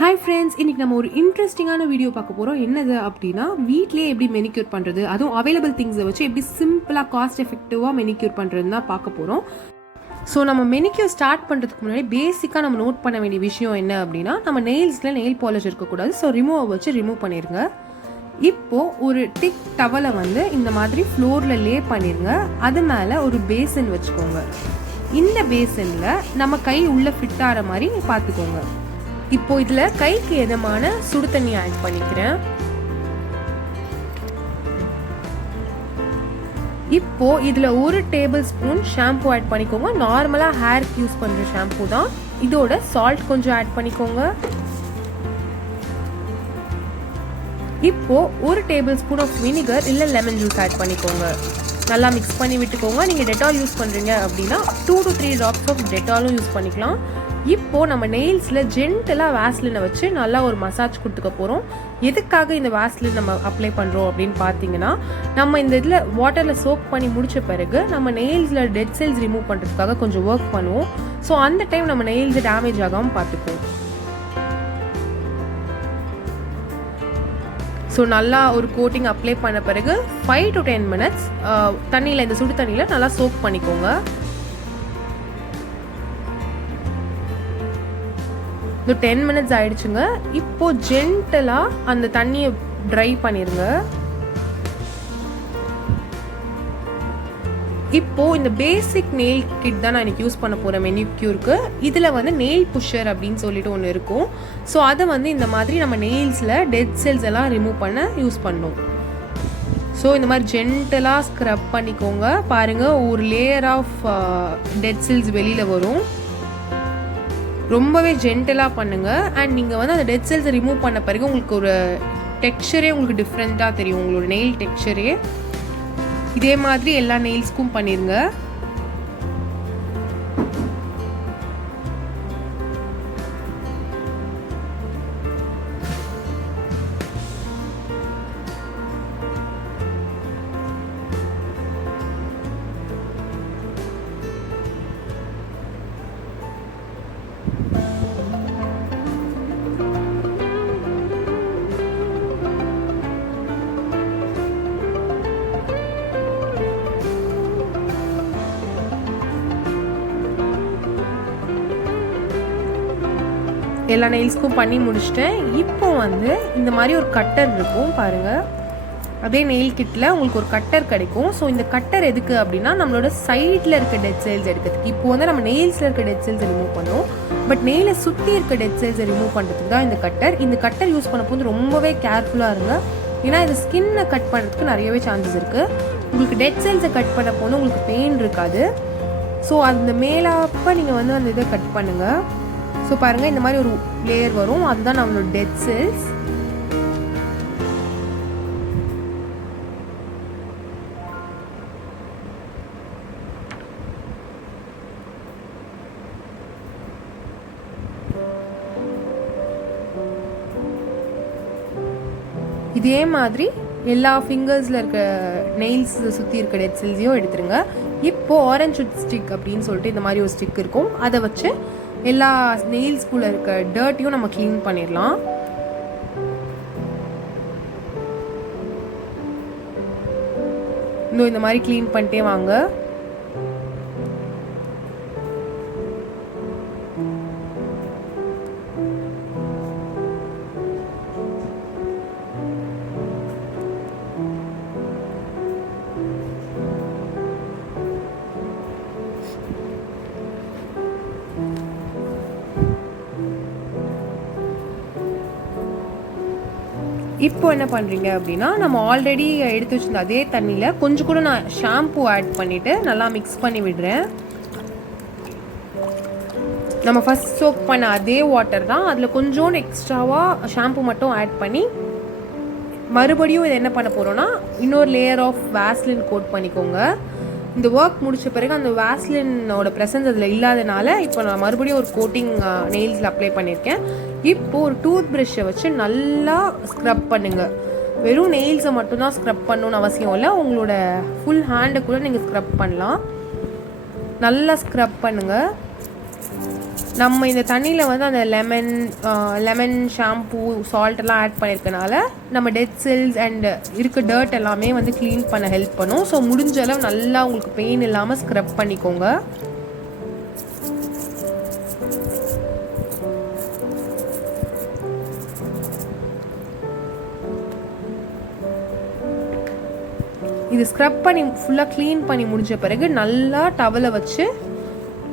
Hi friends, இன்றைக்கி நம்ம ஒரு இன்ட்ரெஸ்டிங்கான வீடியோ பார்க்க போகிறோம். என்னது அப்படின்னா, வீட்டிலே எப்படி மெனிக்யூர் பண்ணுறது, அதுவும் அவைலபிள் திங்ஸை வச்சு எப்படி சிம்பிளாக காஸ்ட் எஃபெக்டிவாக மெனிக்யூர் பண்ணுறதுன்னு தான் பார்க்க போகிறோம். ஸோ நம்ம மெனிக்யூர் ஸ்டார்ட் பண்ணுறதுக்கு முன்னாடி பேசிக்காக நம்ம நோட் பண்ண வேண்டிய விஷயம் என்ன அப்படின்னா, நம்ம நெயில்ஸில் நெயில் பாலிஷ் இருக்கக்கூடாது. ஸோ ரிமூவை வச்சு ரிமூவ் பண்ணிடுங்க. இப்போது ஒரு திக் டவலை வந்து இந்த மாதிரி ஃப்ளோரில் லே பண்ணிடுங்க. அது மேலே ஒரு பேசன் வச்சுக்கோங்க. இந்த பேசனில் நம்ம கை உள்ளே ஃபிட் ஆகிற மாதிரி பார்த்துக்கோங்க. இப்போ இதில் கைக்கு எதமான சுடு தண்ணி ஆட் பண்ணிக்கிறேன். இப்போ இதில் 1 டேபிள் ஸ்பூன் ஷாம்பு ஆட் பண்ணிக்கோங்க. நார்மலாக ஹேருக்கு யூஸ் பண்ணுற ஷாம்பு தான். இதோட சால்ட் கொஞ்சம் ஆட் பண்ணிக்கோங்க. இப்போ 1 டேபிள் ஸ்பூன் ஆஃப் வினிகர் இல்லை லெமன் ஜூஸ் ஆட் பண்ணிக்கோங்க. நல்லா மிக்ஸ் பண்ணி விட்டுக்கோங்க. நீங்கள் டெட்டால் யூஸ் பண்ணுறீங்க அப்படின்னா 2 to 3 drops ஆஃப் டெட்டாலும் யூஸ் பண்ணிக்கலாம். இப்போது நம்ம நெயில்ஸில் ஜென்டலாக வேஸ்லினை வச்சு நல்லா ஒரு மசாஜ் கொடுத்துக்க போகிறோம். எதுக்காக இந்த வேஸ்லின் நம்ம அப்ளை பண்ணுறோம் அப்படின்னு பார்த்தீங்கன்னா, நம்ம இந்த இதில் வாட்டரில் சோக் பண்ணி முடித்த பிறகு நம்ம நெயில்ஸில் டெட் செல்ஸ் ரிமூவ் பண்ணுறதுக்காக கொஞ்சம் ஒர்க் பண்ணுவோம். ஸோ அந்த டைம் நம்ம நெயில்ஸ் டேமேஜ் ஆகாமல் பார்த்துக்குவோம். ஸோ நல்லா ஒரு கோட்டிங் அப்ளை பண்ண பிறகு 5 to 10 minutes தண்ணியில், இந்த சுடு தண்ணியில் நல்லா சோக் பண்ணிக்கோங்க. இந்த 10 minutes ஆயிடுச்சுங்க. இப்போ ஜென்டலாக அந்த தண்ணியை ட்ரை பண்ணிடுங்க. இப்போ இந்த பேசிக் நெயில் கிட் தான் நான் எனக்கு யூஸ் பண்ண போகிறேன் மெனிக்யூருக்கு. இதில் வந்து நெயில் புஷர் அப்படின்னு சொல்லிட்டு ஒன்று இருக்கும். ஸோ அதை வந்து இந்த மாதிரி நம்ம நெயில்ஸில் டெட் செல்ஸ் எல்லாம் ரிமூவ் பண்ண யூஸ் பண்ணோம். ஸோ இந்த மாதிரி ஜென்டலாக ஸ்க்ரப் பண்ணிக்கோங்க. பாருங்கள், ஒரு லேயர் ஆஃப் டெட் செல்ஸ் வெளியில் வரும். ரொம்பவே ஜென்டலாக பண்ணுங்கள். அண்ட் நீங்கள் வந்து அந்த டெட் செல்ஸை ரிமூவ் பண்ண பிறகு உங்களுக்கு ஒரு டெக்ஸ்சரே உங்களுக்கு டிஃப்ரெண்ட்டாக தெரியும். உங்களோட நெயில் டெக்ஸ்சரே இதே மாதிரி எல்லா நெயில்ஸ்க்கும் பண்ணிடுங்க. எல்லா நெயில்ஸ்க்கும் பண்ணி முடிச்சிட்டேன். இப்போ வந்து இந்த மாதிரி ஒரு கட்டர் இருக்கும் பாருங்கள். அதே நெயில் கிட்டில் உங்களுக்கு ஒரு கட்டர் கிடைக்கும். ஸோ இந்த கட்டர் எதுக்கு அப்படின்னா, நம்மளோட சைடில் இருக்க டெட் செல்ஸ் எடுக்கிறதுக்கு. இப்போ வந்து நம்ம நெயில்ஸில் இருக்க டெட் செல்ஸை ரிமூவ் பண்ணோம். பட் நெயிலை சுற்றி இருக்க டெட் செல்ஸை ரிமூவ் பண்ணுறதுக்கு தான் இந்த கட்டர். இந்த கட்டர் யூஸ் பண்ண போது ரொம்பவே கேர்ஃபுல்லாக இருங்க. ஏன்னா இது ஸ்கின்னை கட் பண்ணுறதுக்கு நிறையவே சான்சஸ் இருக்குது. உங்களுக்கு டெட் செல்ஸை கட் பண்ண போது உங்களுக்கு பெயின் இருக்காது. ஸோ அந்த மேலாப்போ நீங்கள் வந்து அந்த இதை கட் பண்ணுங்கள். ஸோ பாருங்கள், இந்த மாதிரி ஒரு லேயர் வரும். அதுதான் நம்மளோட டெட் செல்ஸ். இதே மாதிரி எல்லா ஃபிங்கர்ஸில் இருக்க நெயில்ஸ் சுற்றி இருக்க டெட் செல்ஸையும் எடுத்துருங்க. இப்போது ஆரஞ்சு ஸ்டிக் அப்படின்னு சொல்லிட்டு இந்த மாதிரி ஒரு ஸ்டிக் இருக்கும். அதை வச்சு எல்லா நெயில்ஸ்குள்ளே இருக்க டர்ட்டையும் நம்ம க்ளீன் பண்ணிடலாம். இந்த மாதிரி க்ளீன் பண்ணிட்டே வாங்க. இப்போ என்ன பண்ணுறீங்க அப்படின்னா, நம்ம ஆல்ரெடி எடுத்து வச்சிருந்த அதே தண்ணியில் கொஞ்சம் கூட நான் ஷாம்பு ஆட் பண்ணிவிட்டு நல்லா மிக்ஸ் பண்ணி விடுறேன். நம்ம ஃபஸ்ட் சோக் பண்ண அதே வாட்டர் தான். அதில் கொஞ்சோண்டு எக்ஸ்ட்ராவாக ஷாம்பு மட்டும் ஆட் பண்ணி மறுபடியும் இதை என்ன பண்ண போகிறோன்னா, இன்னொரு லேயர் ஆஃப் வேஸ்லின் கோட் பண்ணிக்கோங்க. இந்த ஒர்க் முடித்த பிறகு அந்த வேஸ்லினோட ப்ரெசன்ஸ் அதில் இல்லாதனால இப்போ நான் மறுபடியும் ஒரு கோட்டிங் நெயில்ஸில் அப்ளை பண்ணியிருக்கேன். இப்போது ஒரு டூத் ப்ரஷ்ஷை வச்சு நல்லா ஸ்க்ரப் பண்ணுங்கள். வெறும் நெயில்ஸை மட்டும்தான் ஸ்க்ரப் பண்ணணும்னு அவசியம் இல்லை. உங்களோட ஃபுல் ஹேண்டை கூட நீங்கள் ஸ்க்ரப் பண்ணலாம். நல்லா ஸ்க்ரப் பண்ணுங்கள். நம்ம இந்த தண்ணியில் வந்து அந்த லெமன் ஷாம்பூ சால்ட்டெல்லாம் ஆட் பண்ணியிருக்கனால நம்ம டெட் செல்ஸ் அண்ட் இருக்க டர்ட் எல்லாமே வந்து க்ளீன் பண்ண ஹெல்ப் பண்ணும். ஸோ முடிஞ்ச அளவு நல்லா உங்களுக்கு பெயின் இல்லாமல் ஸ்க்ரப் பண்ணிக்கோங்க. இது ஸ்க்ரப் பண்ணி ஃபுல்லாக க்ளீன் பண்ணி முடிஞ்ச பிறகு நல்லா டவலை வச்சு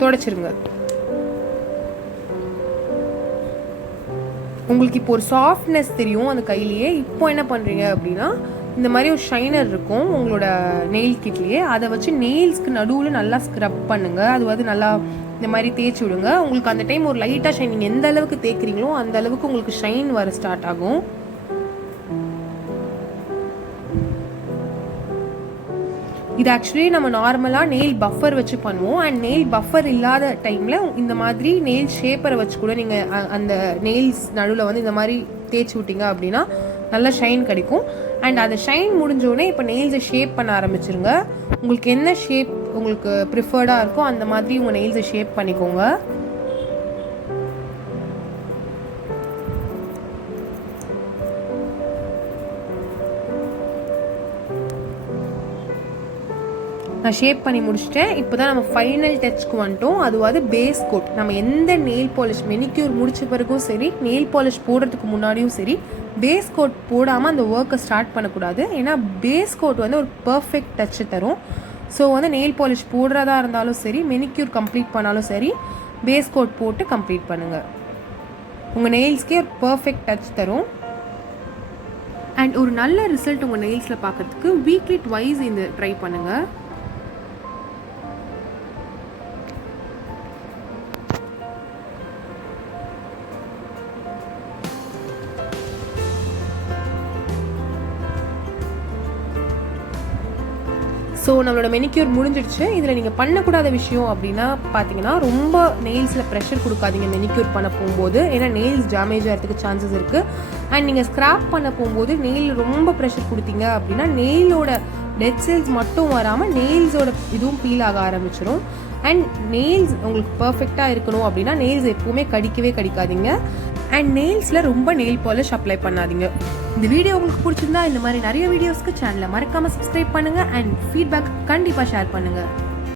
துடைச்சிருங்க. உங்களுக்கு இப்போ ஒரு சாஃப்ட்னஸ் தெரியும் அந்த கையிலேயே. இப்போ என்ன பண்ணுறீங்க அப்படின்னா இந்த மாதிரி ஒரு ஷைனர் இருக்கும் உங்களோட நெயில் கிட்லேயே, அதை வச்சு நெயில்ஸ்க்கு நடுவில் நல்லா ஸ்க்ரப் பண்ணுங்கள். அது வந்து நல்லா இந்த மாதிரி தேய்ச்சி விடுங்க. உங்களுக்கு அந்த டைம் ஒரு லைட்டாக ஷைன், நீங்கள் எந்த அளவுக்கு தேய்க்கிறீங்களோ அந்த அளவுக்கு உங்களுக்கு ஷைன் வர ஸ்டார்ட் ஆகும். இது ஆக்சுவலி நம்ம நார்மலாக நெயில் பஃபர் வச்சு பண்ணுவோம். அண்ட் நெயில் பஃபர் இல்லாத டைமில் இந்த மாதிரி நெயில் ஷேப்பரை வச்சு கூட நீங்கள் அந்த நெயில்ஸ் நடுவில் வந்து இந்த மாதிரி தேய்ச்சி விட்டீங்க அப்படின்னா நல்லா ஷைன் கிடைக்கும். அண்ட் அந்த ஷைன் முடிஞ்சோடனே இப்போ நெயில்ஸை ஷேப் பண்ண ஆரம்பிச்சிருங்க. உங்களுக்கு என்ன ஷேப் உங்களுக்கு ப்ரிஃபர்டாக இருக்கோ அந்த மாதிரி உங்கள் நெயில்ஸை ஷேப் பண்ணிக்கோங்க. நான் ஷேப் பண்ணி முடிச்சிட்டேன். இப்போ தான் நம்ம ஃபைனல் டச்சுக்கு வந்துட்டோம். அதுவாது பேஸ் கோட். நம்ம எந்த நெயில் பாலிஷ் மெனிக்யூர் முடிச்ச பிறகும் சரி, நெயில் பாலிஷ் போடுறதுக்கு முன்னாடியும் சரி, பேஸ் கோட் போடாமல் அந்த ஒர்க்கை ஸ்டார்ட் பண்ணக்கூடாது. ஏன்னா பேஸ் கோட் வந்து ஒரு பர்ஃபெக்ட் டச்சு தரும். ஸோ வந்து நெயில் பாலிஷ் போடுறதா இருந்தாலும் சரி, மெனிக்யூர் கம்ப்ளீட் பண்ணாலும் சரி, பேஸ் கோட் போட்டு கம்ப்ளீட் பண்ணுங்கள். உங்கள் நெயில்ஸ்க்கே ஒரு பர்ஃபெக்ட் டச் தரும். அண்ட் ஒரு நல்ல ரிசல்ட் உங்கள் நெயில்ஸில் பார்க்கறதுக்கு வீக்லி ட்வைஸ் இந்த ட்ரை பண்ணுங்கள். ஸோ நம்மளோட மெனிக்யூர் முடிஞ்சிடுச்சு. இதில் நீங்கள் பண்ணக்கூடாத விஷயம் அப்படின்னா பார்த்தீங்கன்னா, ரொம்ப நெயில்ஸில் ப்ரெஷர் கொடுக்காதீங்க மெனிக்யூர் பண்ண போகும்போது. ஏன்னா நெயில்ஸ் டேமேஜ் ஆகிறதுக்கு சான்சஸ் இருக்குது. அண்ட் நீங்கள் ஸ்க்ராப் பண்ண போகும்போது நெயில் ரொம்ப ப்ரெஷர் கொடுத்தீங்க அப்படின்னா நெயிலோட டெட் செல்ஸ் மட்டும் வராமல் நெயில்ஸோட இதுவும் பீல் ஆக ஆரம்பிச்சிடும். அண்ட் நெயில்ஸ் உங்களுக்கு பர்ஃபெக்டாக இருக்கணும் அப்படின்னா நெயில்ஸ் எப்போவுமே கடிக்காதீங்க. அண்ட் நெயில்ஸில் ரொம்ப நெயில் பாலிஷ் அப்ளை பண்ணாதீங்க. இந்த வீடியோ உங்களுக்கு பிடிச்சிருந்தா இந்த மாதிரி நிறைய வீடியோஸ்க்கு சேனலை மறக்காமல் சப்ஸ்கிரைப் பண்ணுங்கள். அண்ட் ஃபீட்பேக் கண்டிப்பாக ஷேர் பண்ணுங்கள்.